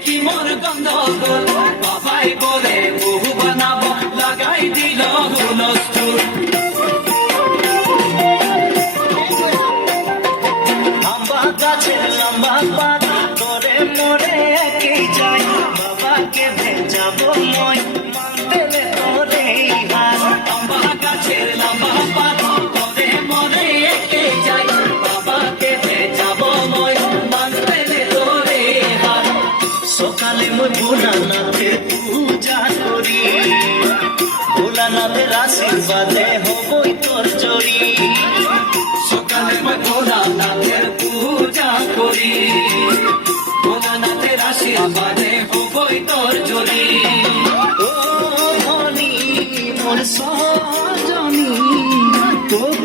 দেখি মোর গন্ধগোল বাবাই বলে বহু বানাবো লাগাই দিল হুলস্থুল আম্বা গাছের লম্বা পাতা করে মরে একেই যাই বাবাকে ভেজাবো মই মানতেলে তোরে হাত আম্বা গাছের লম্বা পাতা করে মরে একে যাই বাবাকে ভেজাবো মই মানতেলে তোরে হাত সকালে মই ভোলানাথের পূজা করি ভোলানাথের আশীর্বাদে হবই তোর জড়ি সকালে মই ভোলানাথের পূজা করি ভোলানাথের আশীর্বাদে হবই তোর জড়ি ও ধনী মোর সজনী তোর